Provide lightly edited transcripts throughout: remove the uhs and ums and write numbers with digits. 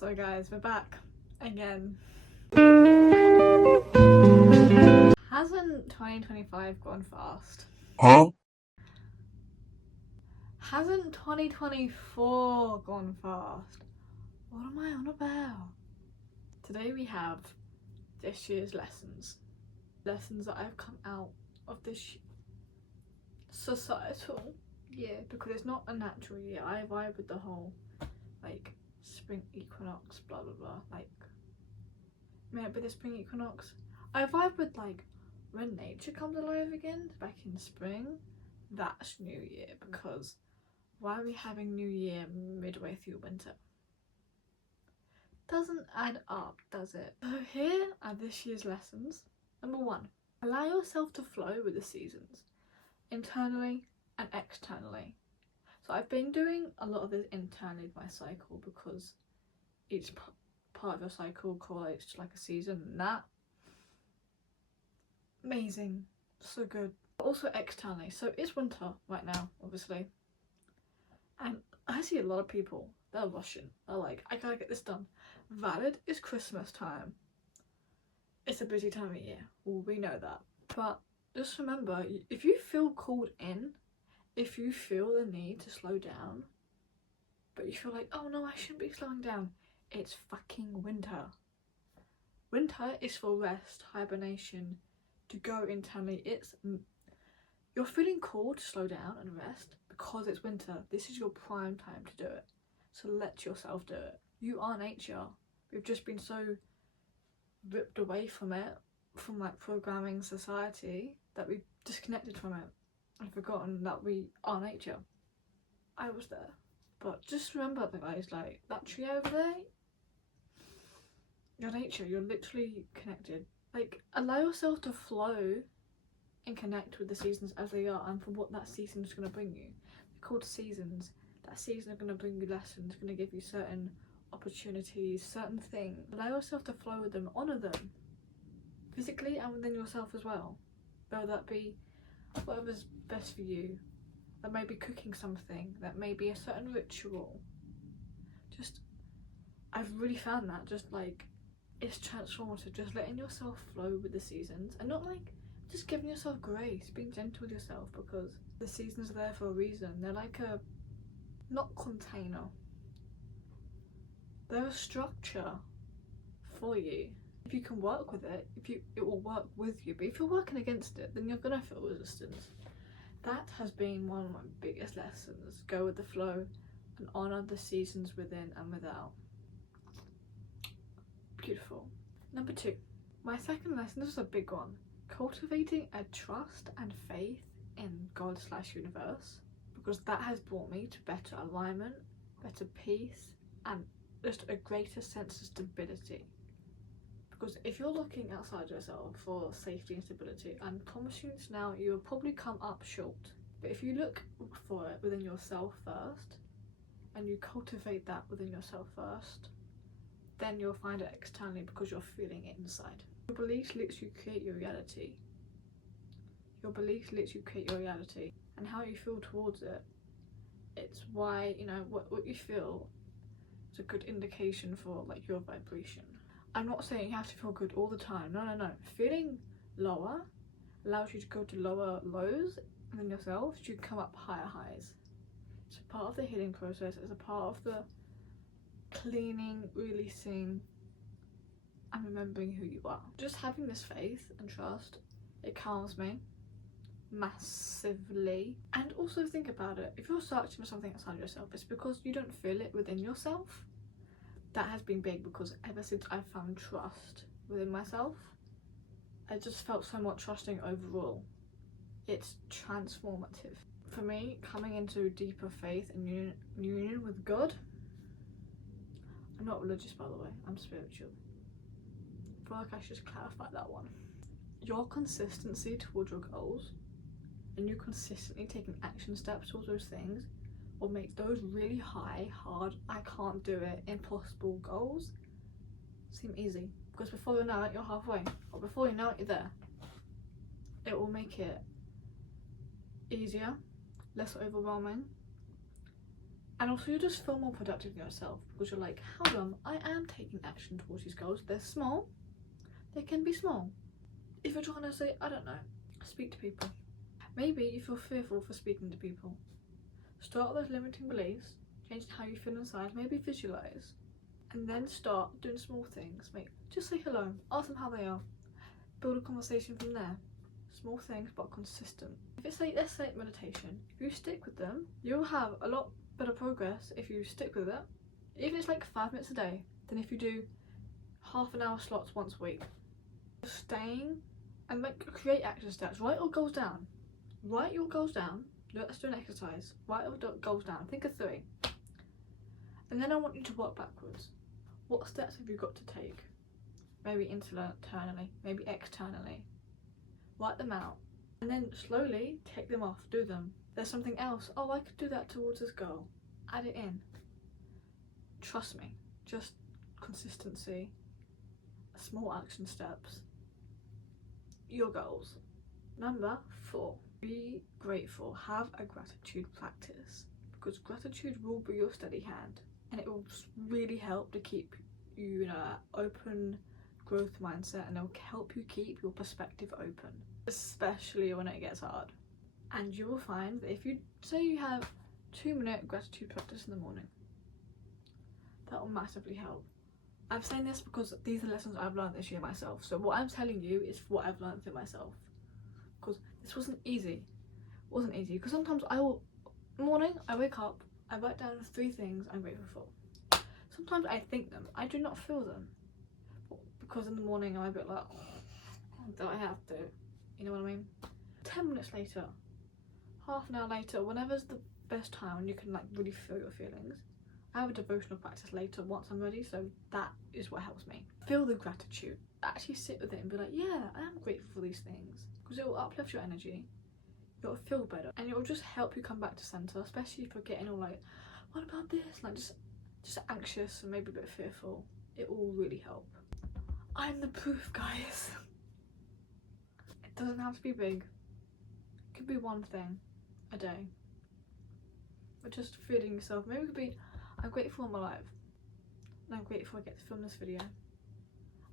So guys, we're back again. Hasn't 2025 gone fast? Huh? Hasn't 2024 gone fast? What am I on about? Today we have this year's lessons that I've come out of this societal year, because it's not a natural year. I vibe with the whole like spring equinox blah blah blah, like may it be the spring equinox. I vibe with like when nature comes alive again back in spring. That's new year, because why are we having new year midway through winter? Doesn't add up, does it? So here are this year's lessons. Number 1, allow yourself to flow with the seasons, internally and externally. So I've been doing a lot of this internally with my cycle, because each part of your cycle correlates to like a season, and that amazing, so good. But also externally, so it's winter right now obviously, and I see a lot of people, they're rushing, they're like, I gotta get this done. Valid, it's Christmas time, it's a busy time of year, well, we know that, but just remember, if you feel called in, if you feel the need to slow down, but you feel like, oh no, I shouldn't be slowing down, it's fucking winter. Winter is for rest, hibernation, to go internally. You're feeling called to slow down and rest because it's winter. This is your prime time to do it, so let yourself do it. You are nature. We've just been so ripped away from it, from like programming society, that we've disconnected from it and forgotten that we are nature. I was there, but just remember that, guys, like that tree over there, you're nature, you're literally connected. Like, allow yourself to flow and connect with the seasons as they are, and for what that season is going to bring you. They're called seasons. That season is going to bring you lessons, going to give you certain opportunities, certain things. Allow yourself to flow with them, honour them, physically and within yourself as well. Whether that be whatever's best for you. That may be cooking something, that may be a certain ritual. Just, I've really found that just like, it's transformative, just letting yourself flow with the seasons, and not like just giving yourself grace, being gentle with yourself, because the seasons are there for a reason. They're like a, not container, they're a structure for you. If you can work with it, it will work with you, but if you're working against it, then you're gonna feel resistance. That has been one of my biggest lessons. Go with the flow and honour the seasons within and without. Beautiful. Number 2, my second lesson, this is a big one. Cultivating a trust and faith in God/universe, because that has brought me to better alignment, better peace, and just a greater sense of stability. Because if you're looking outside yourself for safety and stability, I promise you now, you will probably come up short. But if you look for it within yourself first, and you cultivate that within yourself first, then you'll find it externally, because you're feeling it inside. Your beliefs lets you create your reality. Your beliefs lets you create your reality, and how you feel towards it. It's why, you know, what you feel is a good indication for like your vibration. I'm not saying you have to feel good all the time. No. Feeling lower allows you to go to lower lows within yourself, so you come up higher highs. It's a part of the healing process. It's a part of the cleaning, releasing, and remembering who you are. Just having this faith and trust, it calms me massively. And also think about it, if you're searching for something outside yourself, it's because you don't feel it within yourself. That has been big, because ever since I found trust within myself, I just felt so much trusting overall. It's transformative. For me, coming into deeper faith and union with God, I'm not religious, by the way, I'm spiritual. I feel like I should just clarify that one. Your consistency towards your goals, and you consistently taking action steps towards those things, will make those really high, hard, I can't do it, impossible goals seem easy. Because before you know it, you're halfway, or before you know it, you're there. It will make it easier, less overwhelming, And also, you just feel more productive in yourself because you're like, hold on, I am taking action towards these goals. They're small, they can be small. If you're trying to say, I don't know, speak to people. Maybe you feel fearful for speaking to people. Start with those limiting beliefs, change how you feel inside, maybe visualise. And then start doing small things. Just say hello, ask them how they are. Build a conversation from there. Small things but consistent. If it's like, let's say meditation, if you stick with them, you'll have a lot better progress if you stick with it. Even if it's like 5 minutes a day, than if you do half an hour slots once a week. Staying and like create action steps. Write your goals down. Write your goals down. Let's do an exercise. Write your goals down. Think of 3. And then I want you to work backwards. What steps have you got to take? Maybe internally, maybe externally. Write them out. And then slowly take them off. Do them. There's something else. Oh, I could do that towards this goal. Add it in. Trust me. Just consistency. Small action steps. Your goals. Number 4. Be grateful. Have a gratitude practice. Because gratitude will be your steady hand. And it will really help to keep you in an open growth mindset, and it will help you keep your perspective open. Especially when it gets hard. And you will find that if you say you have 2-minute gratitude practice in the morning, that will massively help. I'm saying this because these are lessons I've learned this year myself. So what I'm telling you is what I've learned for myself. Because this wasn't easy. It wasn't easy. Because sometimes morning, I wake up, I write down 3 things I'm grateful for. Sometimes I think them. I do not feel them. Because in the morning I'm a bit like, oh, do I have to? You know what I mean? 10 minutes later, half an hour later, whenever's the best time when you can like really feel your feelings. I have a devotional practice later once I'm ready, so that is what helps me. Feel the gratitude. Actually sit with it and be like, yeah, I am grateful for these things. Because it will uplift your energy, you'll feel better, and it will just help you come back to centre, especially if you're getting all like, what about this? Like just anxious and maybe a bit fearful. It will really help. I'm the proof, guys. It doesn't have to be big. It could be one thing a day. But just feeling yourself. Maybe it could be, I'm grateful for my life. And I'm grateful I get to film this video.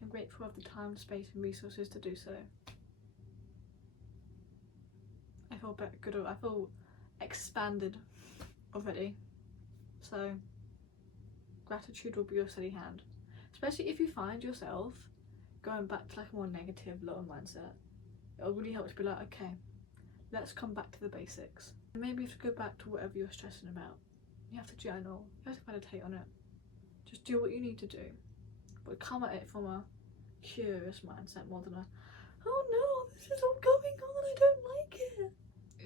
I'm grateful I have the time, space and resources to do so. I feel good. I feel expanded already. So gratitude will be your steady hand. Especially if you find yourself going back to like a more negative, lower mindset. It'll really help to be like, okay, let's come back to the basics. Maybe you have to go back to whatever you're stressing about. You have to journal, you have to meditate on it. Just do what you need to do. But come at it from a curious mindset more than a, oh no, this is all going on, I don't like it.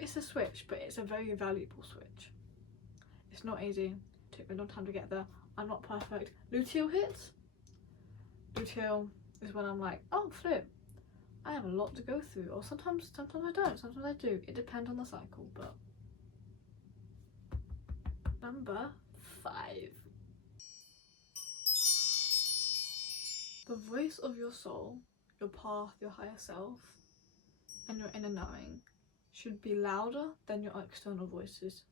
It's a switch, but it's a very valuable switch. It's not easy. It took me a long time to get there. I'm not perfect. Luteal hits. Luteal is when I'm like, oh flip, I have a lot to go through. Or sometimes I don't, sometimes I do. It depends on the cycle, but. Number 5. The voice of your soul, your path, your higher self, and your inner knowing should be louder than your external voices.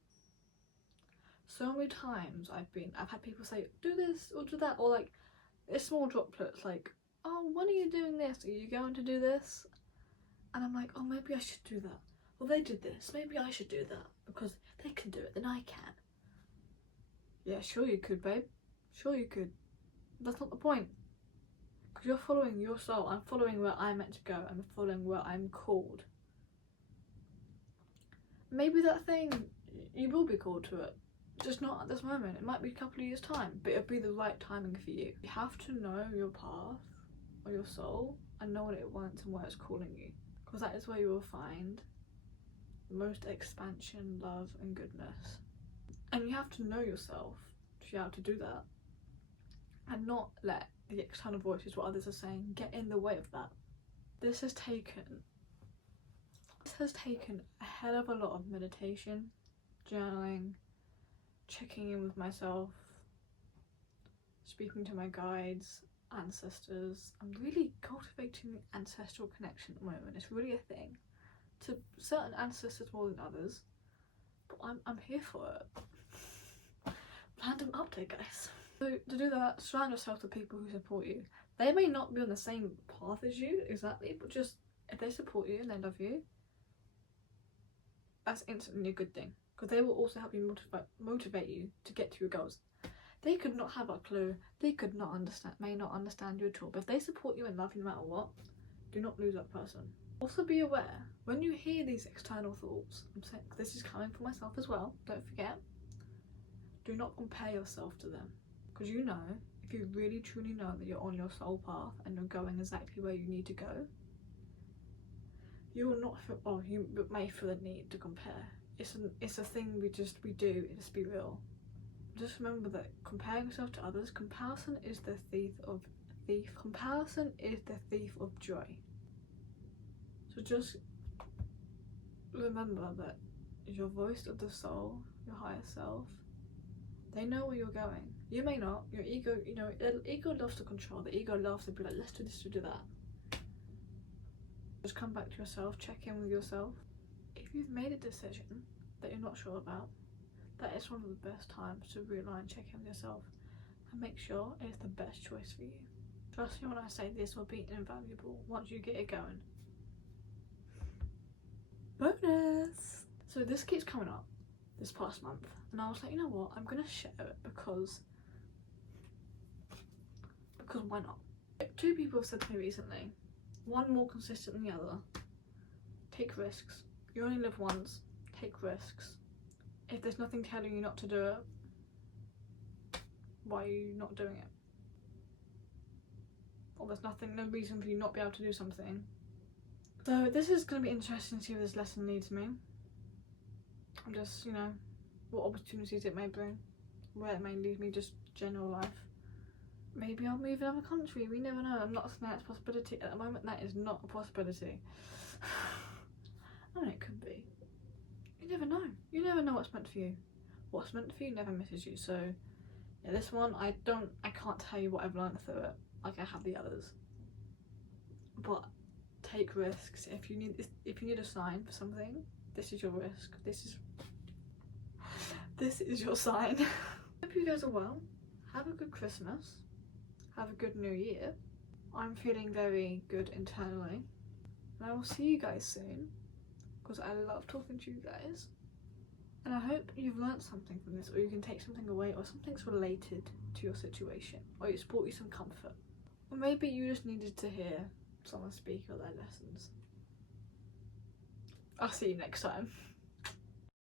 So many times I've had people say, do this or do that, or like it's small droplets like, oh, when are you doing this? Are you going to do this? And I'm like, oh, maybe I should do that. Well, they did this, maybe I should do that because they can do it, then I can. Yeah, sure you could, babe. Sure you could. That's not the point. Because you're following your soul. I'm following where I'm meant to go. I'm following where I'm called. Maybe that thing, you will be called to it. Just not at this moment. It might be a couple of years' time, but it'll be the right timing for you. You have to know your path or your soul and know what it wants and where it's calling you. Because that is where you will find the most expansion, love and goodness. And you have to know yourself to be able to do that. And not let the external voices, what others are saying, get in the way of that. This has taken a hell of a lot of meditation, journaling, checking in with myself, speaking to my guides, ancestors. I'm really cultivating ancestral connection at the moment. It's really a thing. To certain ancestors more than others, but I'm here for it. random update, guys. So to do that, surround yourself with people who support you. They may not be on the same path as you exactly, but just if they support you and they love you, that's instantly a good thing, because they will also help you motivate you to get to your goals. They could not have a clue, they could not understand, may not understand you at all, but if they support you and love you no matter what, do not lose that person. Also be aware, when you hear these external thoughts, I'm saying this is coming from myself as well, don't forget, do not compare yourself to them, because you know, if you really truly know that you're on your soul path and you're going exactly where you need to go, you will not feel, oh, you may feel the need to compare. It's a thing we do, just be real. Just remember that comparing yourself to others, comparison is the thief of joy. So just remember that your voice of the soul, your higher self, they know where you're going. You may not. Your ego, you know, ego loves to control. The ego loves to be like, let's do this, to do that. Just come back to yourself, check in with yourself. If you've made a decision that you're not sure about, that is one of the best times to realign, check in with yourself, and make sure it is the best choice for you. Trust me when I say this will be invaluable once you get it going. Bonus! So this keeps coming up this past month, and I was like, you know what, I'm gonna share it because why not? 2 people have said to me recently, one more consistent than the other, take risks. You only live once, take risks. If there's nothing telling you not to do it, why are you not doing it? Or there's no reason for you not be able to do something. So this is going to be interesting to see where this lesson leads me. I'm just, you know, what opportunities it may bring, where it may lead me, just general life. Maybe I'll move to another country, we never know. I'm not saying that's a possibility. At the moment, that is not a possibility. I mean, it could be. You never know. You never know what's meant for you. What's meant for you never misses you. So yeah, this one, I can't tell you what I've learned through it like I have the others. But take risks. If you need a sign for something, this is your risk. This is your sign. Hope you guys are well. Have a good Christmas. Have a good New Year. I'm feeling very good internally. And I will see you guys soon, because I love talking to you guys. And I hope you've learnt something from this, or you can take something away, or something's related to your situation, or it's brought you some comfort. Or maybe you just needed to hear someone speak of their lessons. I'll see you next time.